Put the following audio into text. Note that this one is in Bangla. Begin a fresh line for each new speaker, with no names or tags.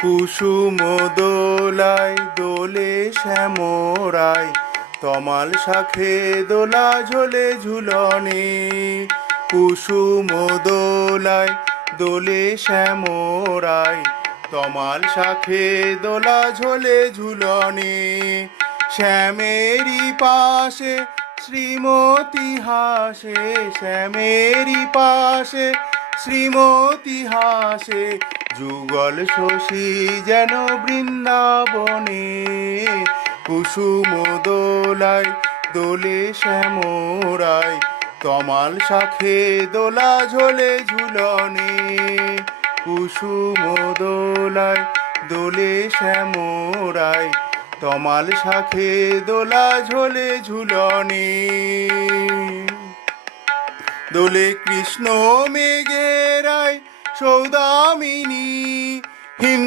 কুসুম দোলায় দোলে শ্যামরায়, তমাল শাখে দোলা ঝোলে ঝুলনে। কুসুম দোলায় দোলে শ্যামরায়, তমাল শাখে দোলা ঝোলে ঝুলনে। শ্যামেরি পাশে শ্রীমতী হাসে শ্যামেরি পাশে শ্রীমতী হাসে যুগল শশী যেন বৃন্দাবনে কুসুম দোলায় দোলে শ্যামরায়, তমাল শাখে দোলা ঝোলে ঝুলনে। কুসুম দোলায় দোলে শ্যামরায়, তমাল শাখে দোলা ঝোলে ঝুলনে। দোলে কৃষ্ণ মেঘেরায় সৌদামিনী you